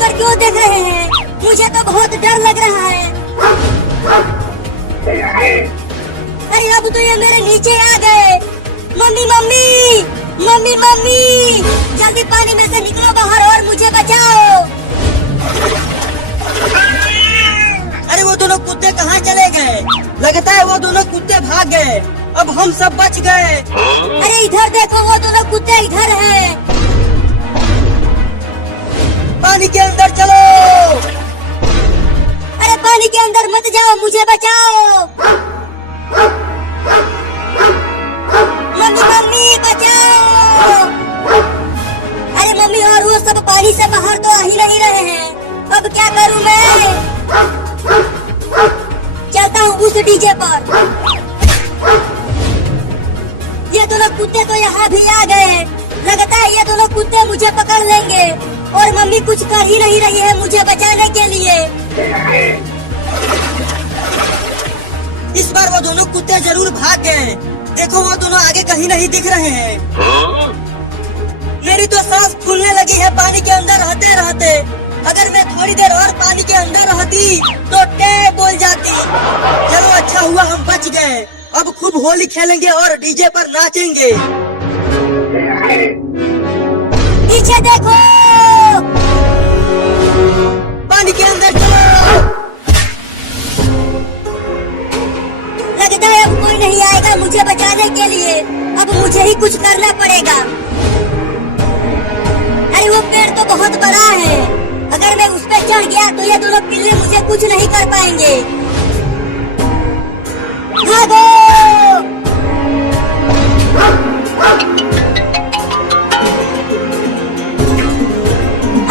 कर क्यों देख रहे हैं? मुझे तो बहुत डर लग रहा है। अरे अब तो ये मेरे नीचे आ गए। मम्मी मम्मी मम्मी मम्मी, जल्दी पानी में से निकलो बाहर और मुझे बचाओ। अरे वो दोनों कुत्ते कहाँ चले गए? लगता है वो दोनों कुत्ते भाग गए। अब हम सब बच गए। अरे इधर देखो, वो दोनों कुत्ते इधर हैं। पानी के अंदर चलो। अरे पानी के अंदर मत जाओ, मुझे बचाओ। मम्मी मम्मी बचाओ। अरे मम्मी और वो सब पानी से बाहर तो आ ही नहीं रहे हैं। अब क्या करूं मैं? चलता हूँ उस डीजे पर। ये दोनों कुत्ते तो यहाँ भी आ गए। लगता है ये दोनों कुत्ते मुझे पकड़ लेंगे और मम्मी कुछ कर ही नहीं रही है मुझे बचाने के लिए। इस बार वो दोनों कुत्ते जरूर भाग गए। देखो वो दोनों आगे कहीं नहीं दिख रहे हैं। मेरी तो सांस फूलने लगी है पानी के अंदर रहते रहते। अगर मैं थोड़ी देर और पानी के अंदर रहती तो टे बोल जाती। चलो अच्छा हुआ हम बच गए। अब खूब होली खेलेंगे और डीजे पर नाचेंगे। पीछे देखो, पानी के अंदर चलो। लगता है अब कोई नहीं आएगा मुझे बचाने के लिए। अब मुझे ही कुछ करना पड़ेगा। अरे वो पेड़ तो बहुत बड़ा है। अगर मैं उस पर चढ़ गया तो ये दोनों पिल्ले मुझे कुछ नहीं कर पाएंगे। भागो!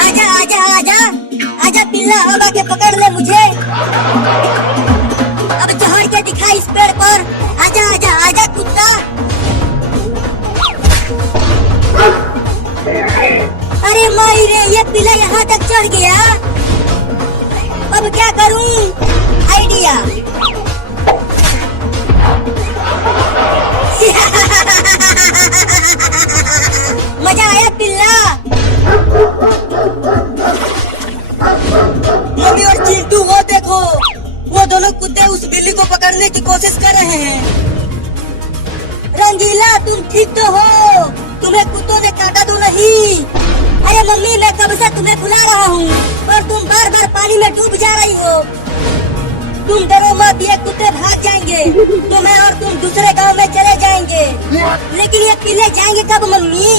आजा आजा आजा आजा पिल्ला, अब आके पकड़ ले मुझे। अब चढ़ के दिखा इस पेड़ पर। आजा आजा आजा कुत्ता। अरे माई रे, ये पिल्ला यहाँ तक चढ़ गया। अब क्या करूं? आइडिया। मजा आया पिल्ला। मम्मी और चिंटू वो देखो, वो दोनों कुत्ते उस बिल्ली को पकड़ने की कोशिश कर रहे हैं। रंगीला तुम ठीक तो हो? तुम्हें कुत्तों ने काटा तो नहीं? अरे मम्मी मैं कब से तुम्हें बुला रहा हूँ पर तुम बार बार पानी में डूब जा रही हो। तुम डरो मत, ये कुत्ते भाग जाएंगे तो मैं और तुम दूसरे गांव में चले जाएंगे। लेकिन ये पिल्ले जाएंगे कब मम्मी?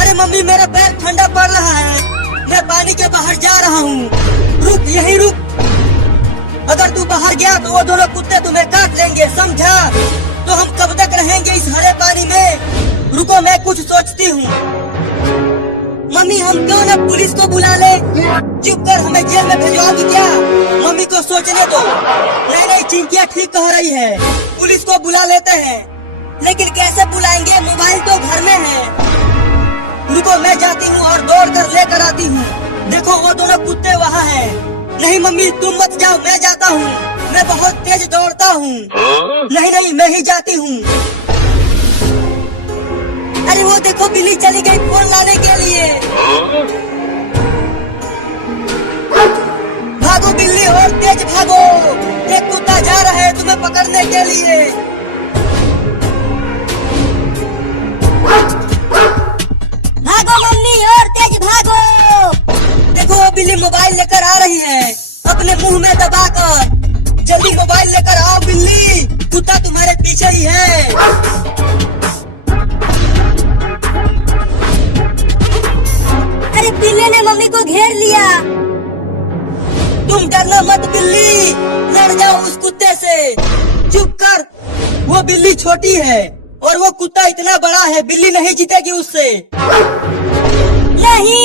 अरे मम्मी मेरा पैर ठंडा पड़ रहा है। मैं पानी के बाहर जा रहा हूँ। रुक, यहीं रुक। अगर तू बाहर गया तो वो दोनों कुत्ते तुम्हें काट लेंगे, समझा? तो हम कब तक रहेंगे इस हरे पानी में? रुको मैं कुछ सोचती हूँ। मम्मी हम क्यों न पुलिस को बुला ले? चुप कर, हमें जेल में भिजवाओगी क्या? मम्मी को सोचने दो। नहीं नहीं, चिंकिया ठीक कह रही है, पुलिस को बुला लेते हैं। लेकिन कैसे बुलाएंगे? मोबाइल तो घर में है। रुको मैं जाती हूँ और दौड़ कर लेकर आती हूँ। देखो वो दोनों कुत्ते वहाँ हैं। नहीं मम्मी तुम मत जाओ, मैं जाता हूँ। मैं बहुत तेज दौड़ता हूँ। नहीं नहीं, मैं ही जाती हूँ। अरे वो देखो बिल्ली चली गई फोन लाने के लिए। भागो बिल्ली और तेज भागो। एक कुत्ता जा रहा है तुम्हें पकड़ने के लिए। भागो मम्मी और तेज भागो। देखो वो बिल्ली मोबाइल लेकर आ रही है अपने मुंह में दबाकर। जल्दी मोबाइल लेकर आओ बिल्ली, कुत्ता तुम्हारे पीछे ही है। अरे बिल्ली ने मम्मी को घेर लिया। तुम डरना मत बिल्ली, लड़ जाओ उस कुत्ते से। चुप कर, वो बिल्ली छोटी है और वो कुत्ता इतना बड़ा है, बिल्ली नहीं जीतेगी उससे। नहीं,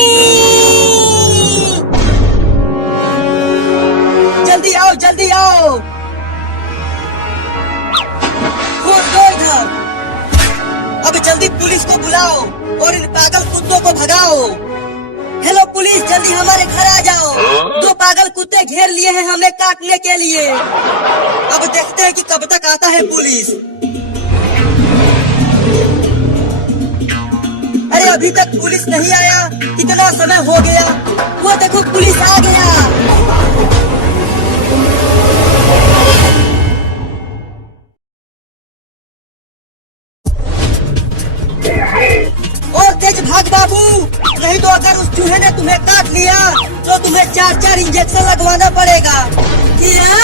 जल्दी आओ जल्दी आओ। फोन दो इधर। अब जल्दी पुलिस को बुलाओ और इन पागल कुत्तों को भगाओ। हेलो पुलिस, जल्दी हमारे घर आ जाओ। दो पागल कुत्ते घेर लिए हैं हमें काटने के लिए। अब देखते हैं कि कब तक आता है पुलिस। अरे अभी तक पुलिस नहीं आया? कितना समय हो गया? वो देखो पुलिस आ गया। और तेज भाग बाबू, नहीं तो अगर उस चूहे ने तुम्हें काट लिया तो तुम्हें 4-4 इंजेक्शन लगवाना पड़ेगा। क्या?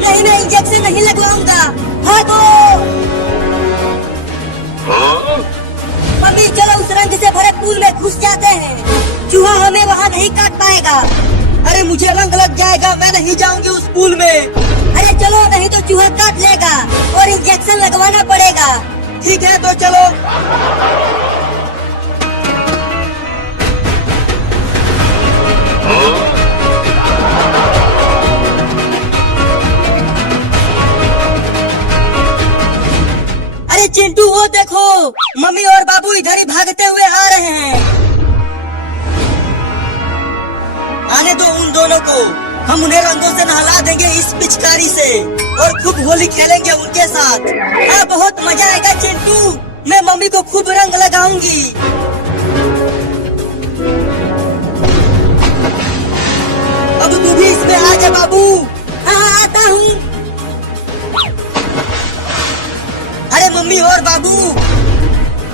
नहीं, मैं इंजेक्शन नहीं लगवाऊंगा। भागो। मम्मी चलो उस रंग से भरे पुल में घुस जाते हैं। चूहा हमें वहाँ नहीं काट पाएगा। अरे मुझे रंग लग जाएगा, मैं नहीं जाऊंगी उस पुल में। अरे चलो, नहीं तो चूहा काट लेगा और इंजेक्शन लगवाना पड़ेगा। ठीक है तो चलो। अरे चिंटू वो देखो, मम्मी और बाबू इधर ही भागते हुए आ रहे हैं। आने दो उन दोनों को, हम उन्हें रंगों से नहला देंगे इस पिचकारी से और खूब होली खेलेंगे उनके साथ। बहुत मजा आएगा चिंटू, मैं मम्मी को खूब रंग लगाऊंगी। अब तू भी इसमें आ जा बाबू। हाँ, आता हूँ। अरे मम्मी और बाबू,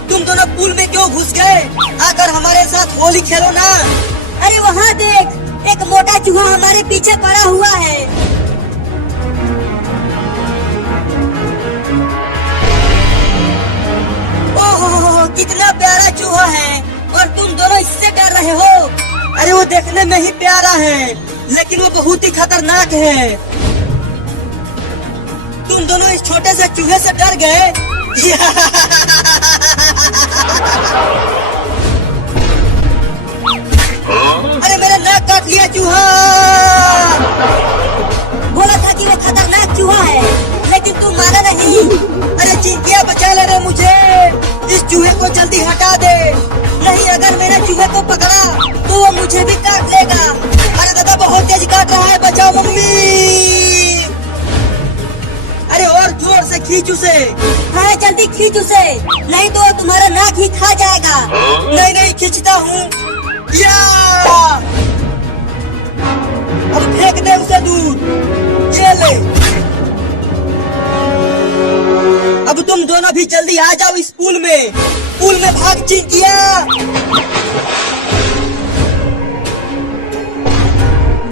तुम दोनों पुल में क्यों घुस गए? आकर हमारे साथ होली खेलो ना। अरे वहाँ देख, एक मोटा चूहा हमारे पीछे पड़ा हुआ है। ओहो, कितना प्यारा चूहा है और तुम दोनों इससे डर रहे हो। अरे वो देखने में ही प्यारा है, लेकिन वो बहुत ही खतरनाक है। तुम दोनों इस छोटे से चूहे से डर गए। अरे मेरा नाक काट लिया चूहा। बोला था कि वो खतरनाक चूहा है, लेकिन तुम माना नहीं। अरे चिंटिया बचा ले रे मुझे, इस चूहे को जल्दी हटा दे, नहीं अगर मैंने चूहे को पकड़ा तो वो मुझे भी काट लेगा। अरे दादा बहुत तेज काट रहा है, बचाओ मम्मी। अरे और जोर से खींच उसे। हाँ जल्दी खींच उसे, नहीं तो वो तुम्हारा नाक ही खा जाएगा। नहीं नहीं खींचता हूँ। या अब फेंक दे उसे दूर। ये ले, अब तुम दोनों भी जल्दी आ जाओ इस पुल में भाग चिंटिया।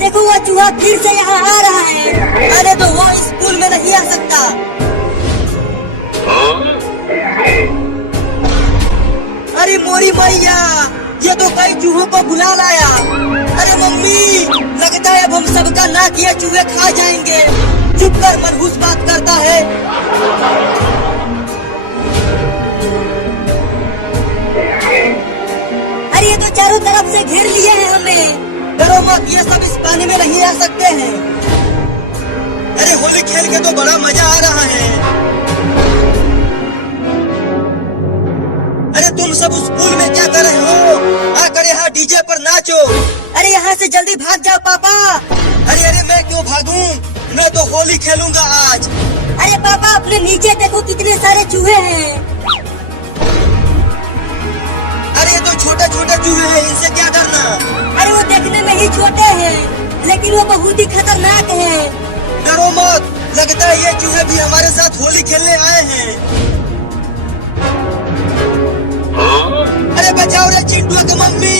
देखो वो चूहा फिर से यहाँ आ रहा है। अरे तो वो इस पुल में नहीं आ सकता। अरे मोरी मैया, ये तो कई चूहों को बुला लाया। अरे मम्मी, लगता है अब हम सबका नाक ये चूहे खा जाएंगे। चुप कर, मनहूस बात करता है। अरे ये तो चारों तरफ से घेर लिए हैं हमें। डरो मत, ये सब इस पानी में नहीं रह सकते हैं। अरे होली खेल के तो बड़ा मजा आ रहा है। अरे तुम सब उस पुल में क्या कर रहे हो? आकर यहाँ डीजे पर नाचो। अरे यहाँ से जल्दी भाग जाओ पापा। अरे अरे मैं क्यों भागूं, मैं तो होली खेलूंगा आज। अरे पापा अपने नीचे देखो कितने सारे चूहे हैं। अरे ये तो छोटे छोटे चूहे हैं, इनसे क्या डरना। अरे वो देखने में ही छोटे हैं, लेकिन वो बहुत ही खतरनाक हैं। डरो मत, लगता है ये चूहे भी हमारे साथ होली खेलने आए हैं। अरे बचाओ रे चिंटू की मम्मी,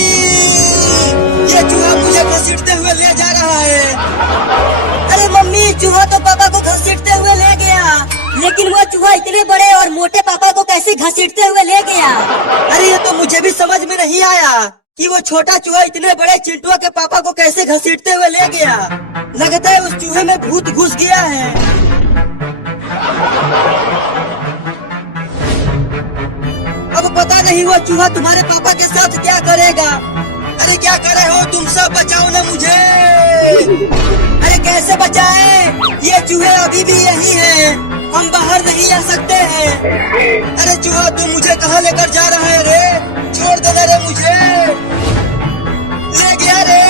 ये चूहा मुझे घसीटते हुए ले जा रहा है। अरे मम्मी, चूहा तो पापा को घसीटते हुए ले गया, लेकिन वो चूहा इतने बड़े और मोटे पापा को कैसे घसीटते हुए ले गया? अरे ये तो मुझे भी समझ में नहीं आया कि वो छोटा चूहा इतने बड़े चिंटू के पापा को कैसे घसीटते हुए ले गया। लगता है उस चूहे में भूत घुस गया है। अब पता नहीं वो चूहा तुम्हारे पापा के साथ क्या करेगा। अरे क्या कर रहे हो तुम सब, बचाओ ना मुझे। अरे कैसे बचाएं, ये चूहे अभी भी यही हैं, हम बाहर नहीं आ सकते हैं। अरे चूहा तुम मुझे कहाँ लेकर जा रहा है रे, छोड़ देना रे मुझे। ले गया रे।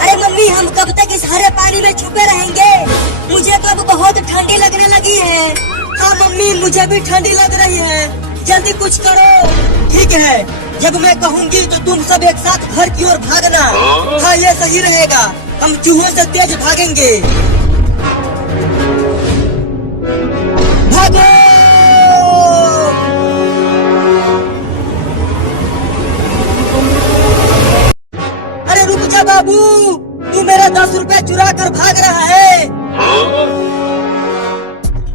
अरे मम्मी, हम कब तक इस हरे पानी में छुपे रहेंगे? मुझे तो अब बहुत ठंडी लगने लगी है। हाँ मम्मी मम्मी मुझे भी ठंडी लग रही है, जल्दी कुछ करो। ठीक है, जब मैं कहूँगी तो तुम सब एक साथ घर की ओर भागना। हाँ ये सही रहेगा, हम चूहों से तेज भागेंगे। भागो! अरे रुक जा बाबू, तू मेरा 10 रुपए चुरा कर भाग रहा है।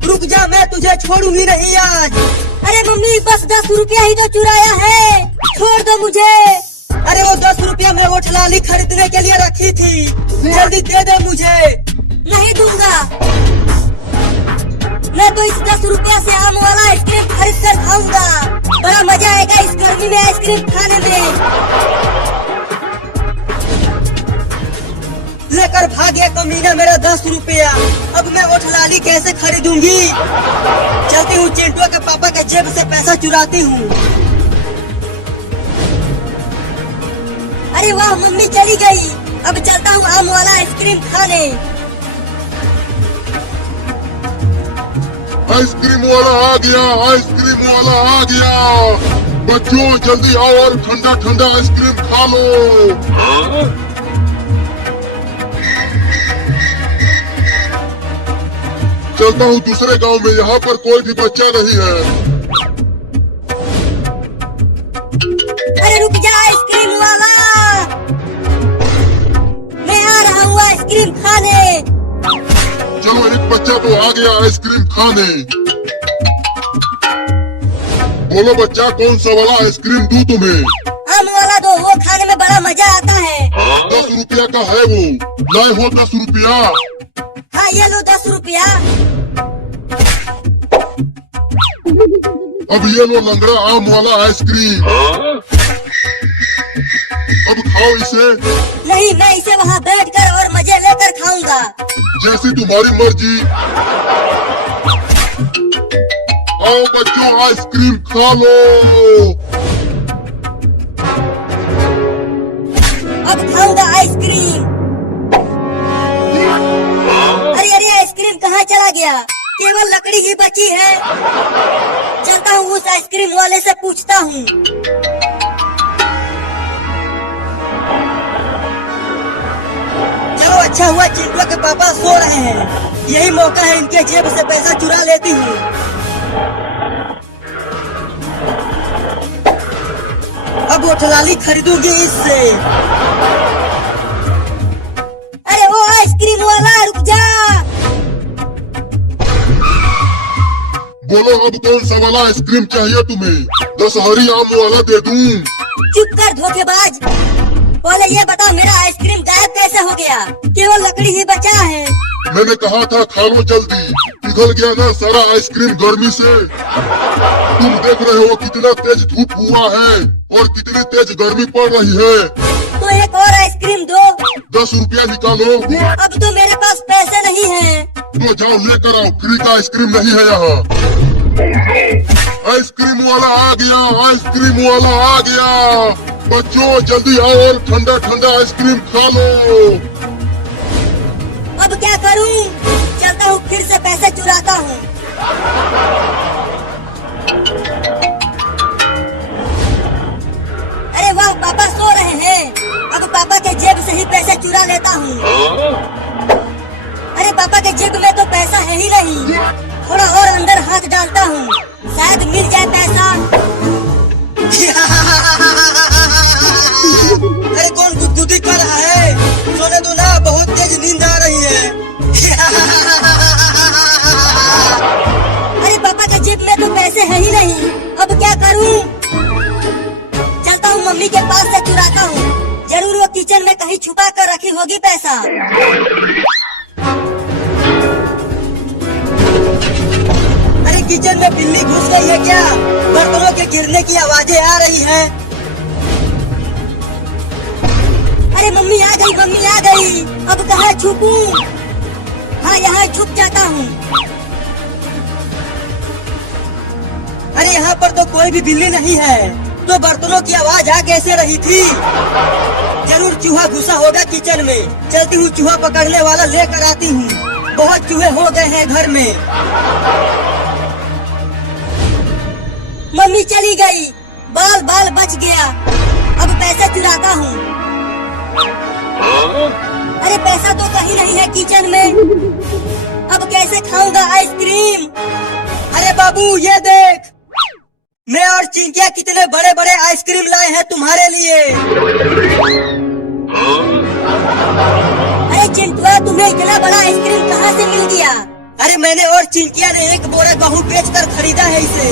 रुक जा, मैं तुझे छोड़ूंगी नहीं आज। अरे मम्मी बस 10 रुपया ही तो चुराया है, छोड़ दो मुझे। अरे वो 10 रुपया मैं ओठ लाली खरीदने के लिए रखी थी, जल्दी दे दे मुझे। नहीं दूंगा, मैं तो इस 10 रुपया से आम वाला आइसक्रीम खरीद कर खाऊंगा। बड़ा मजा आएगा इस गर्मी में आइसक्रीम खाने में। लेकर भागे कमीना मेरा 10 रुपया, अब मैं ओठ लाली कैसे खरीदूंगी। चलती हूँ चिंटू के पापा के जेब से पैसा चुराती हूँ। अरे वाह मम्मी चली गई, अब चलता हूँ आम वाला आइसक्रीम खाने। आइसक्रीम वाला आ गया, आइसक्रीम वाला आ गया। बच्चों जल्दी आओ और ठंडा ठंडा आइसक्रीम खा लो। चलता हूँ दूसरे गांव में, यहाँ पर कोई भी बच्चा नहीं है। अरे रुक जा आइसक्रीम वाला, मैं आ रहा हूँ आइसक्रीम खाने। चलो एक बच्चा तो आ गया आइसक्रीम खाने। बोलो बच्चा कौन सा वाला आइसक्रीम दूं तुम्हें? आम वाला दो, वो खाने में बड़ा मजा आता है। 10 रुपया का है वो, लाए हो 10 रुपया? हाँ ये लो 10 रुपया। अब ये लो लंगड़ा आम वाला आइसक्रीम, अब खाओ इसे। नहीं, मैं इसे वहाँ बैठकर और मजे लेकर खाऊंगा। जैसी तुम्हारी मर्जी। आओ बच्चों आइसक्रीम खा लो। अब खाऊंगा आइसक्रीम। अरे अरे आइसक्रीम कहाँ चला गया, केवल लकड़ी ही बची है। चलता हूँ उस आइसक्रीम वाले से पूछता हूँ। चलो अच्छा हुआ चिंटू के पापा सो रहे हैं, यही मौका है इनके जेब से पैसा चुरा लेती हूँ। अब वो ठलाली खरीदूंगी इससे। अरे वो आइसक्रीम वाला रुक जा। बोलो अब कौन सा वाला आइसक्रीम चाहिए तुम्हें? 10 हरी आम वाला दे दूं? चुप कर धोखेबाज, पहले ये बता मेरा आइसक्रीम गायब कैसे हो गया, केवल लकड़ी ही बचा है। मैंने कहा था खा लो जल्दी, पिघल गया ना सारा आइसक्रीम गर्मी से। तुम देख रहे हो कितना तेज धूप हुआ है और कितनी तेज गर्मी पड़ रही है। तो एक और आइसक्रीम दो। 10 रुपया निकालो। अब तो मेरे पास पैसे नहीं हैं। तो जाओ लेकर आओ, फ्री का आइसक्रीम नहीं है यहाँ। आइसक्रीम वाला आ गया, आइसक्रीम वाला आ गया। बच्चों जल्दी आओ और ठंडा ठंडा आइसक्रीम खा लो। अब क्या करूं? चलता हूँ फिर से पैसे चुराता हूँ। अरे वाह पापा सो रहे हैं, अब पापा के जेब से ही पैसे चुरा लेता हूँ। अरे पापा के जेब में तो पैसा है ही नहीं, थोड़ा और अंदर हाथ डालता हूँ, शायद मिल जाए पैसा। अरे कौन गुदगुदी कर रहा है? सोने दो ना, बहुत तेज नींद आ रही है। अरे पापा के जेब में तो पैसे है ही नहीं, अब क्या करूं? चलता हूँ मम्मी के पास से चुराता हूँ, जरूर वो किचन में कहीं छुपा कर रखी होगी पैसा। अरे किचन में बिल्ली घुस गई है क्या? बर्तनों के गिरने की आवाजें आ रही है। अरे मम्मी आ गई, मम्मी आ गई, अब कहाँ छुपूं? हाँ यहाँ छुप जाता हूँ। अरे यहाँ पर तो कोई भी बिल्ली नहीं है, तो बर्तनों की आवाज आ कैसे रही थी? जरूर चूहा घुसा होगा किचन में। चलती हूँ चूहा पकड़ने वाला लेकर आती हूँ, बहुत चूहे हो गए हैं घर में। मम्मी चली गई, बाल बाल बच गया। अब पैसे चुराता हूँ। अरे पैसा तो कहीं नहीं है किचन में। अब कैसे खाऊंगा आइसक्रीम? अरे बाबू ये देख, मैं और चिंकिया कितने बड़े बड़े आइसक्रीम लाए हैं तुम्हारे लिए। अरे चिंटुआ, तुम्हें इतना बड़ा आइसक्रीम कहाँ से मिल गया? अरे मैंने और चिंकिया ने एक बोरा गेहूँ बेचकर खरीदा है इसे।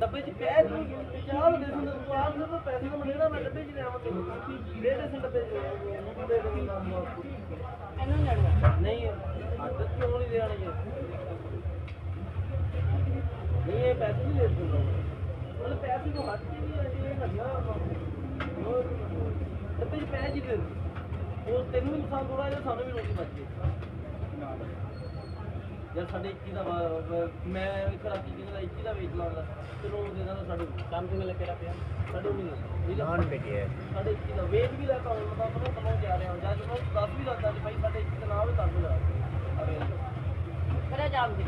डब्बे च पैसे पैसे तो मिलना मैं डब्बे च ले डब्बे नहीं आदत क्यों नहीं देने नहीं ये पैसे नहीं ले सकता मतलब पैसे तो हट के नहीं है डब्बे च पैसे दे वो तेन भी नुकसान थोड़ा जिहा सानू भी रोटी बच गई यार साढ़े 21 का मैं एक रात की 21 का वेच लाऊंगा फिर वो दे देना साढ़े काम कितने लगे रहा पे साढ़े 19 नॉन पेटी है साढ़े 21 का वेच भी लेता हूँ मतलब पता समझ जा रहे हो या जो 10 भी लगता है भाई साढ़े 21 का नाम है तब लगा अरे मेरा जाम दे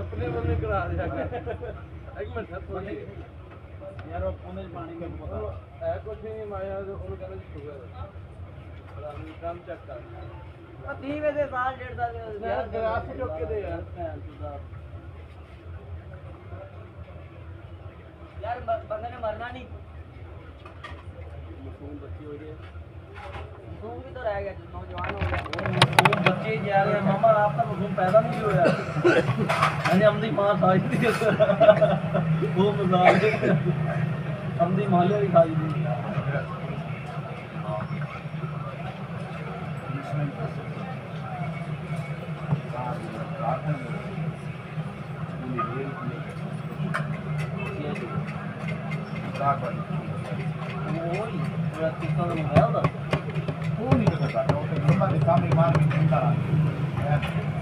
अपने बंदे करा दिया एक मिनट यार अपने पानी में है कुछ नहीं माया जो उन्होंने कहना शुगर काम चेक कर 30 बजे साल 1.5 साल यार गिलास ही चुक के दे यार यार बंदे ने मरना नहीं बच्ची हो रही है मासूम भी तो रह गया जो नौजवान हो गया वो मासूम बच्चे ही जा रहे हैं मामा आप तक मासूम पैदा नहीं हुआ मैंने हमदी मां खाई थी वो मजाक हमदी माले भी खाई थी Uno che fa, no, che non fa di fame, ma mi